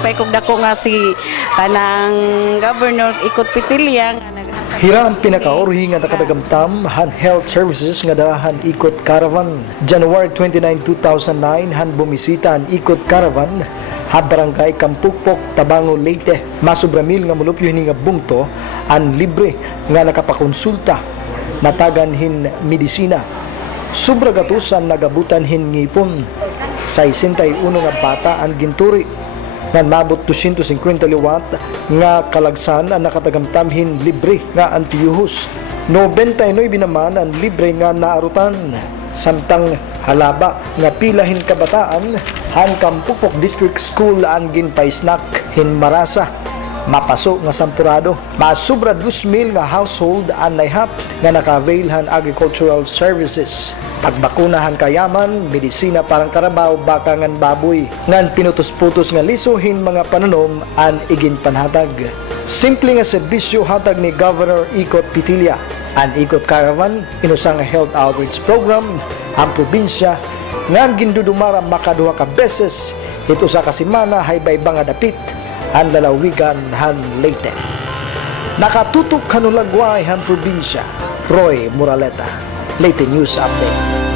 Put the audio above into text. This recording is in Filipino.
lipay kog dako nga si kanang Governor Ikot Pitiliang Hira ang pinakaorhi nga nakadagamtam han health services nga dalahan Ikot Caravan. January 29, 2009 han bumisita ang Ikot Caravan ha barangay Kampukpok, Tabango, Leyte. Masubra mil nga mulupyo hini nga bungto ang libre nga nakapakonsulta natagan hin medisina. Sobra gatusan nagabutan hin ngipon. 61 nga bata ang ginturi. Nga mabot 250 liwat nga kalagsan ang nakatagamtamhin libre nga antiyuhos. 99 naman ang libre nga naarutan. Samtang halaba nga pilahin kabataan han Kampupok District School ang ginpaisnak hin marasa. Mapaso nga sampurado. Masubra 2,000 nga household ang naihap nga naka-avail han agricultural services. Pagbakunahan kayaman, medisina parang karabaw, baka ngan baboy. Ngan pinutos-putos nga lisuhin mga pananom ang igin panhatag. Simple nga serbisyo hatag ni Governor Ikot Pitilla. Ang Ikot Caravan, inusang health outreach program, ang probinsya, ngan gindudumara makaduha ka beses, ito sa kasimana haybay nga dapit, ang lalawigan han Leyte. Nakatutok kanulagway han probinsya, Roy Moraleta, Leyte News Update.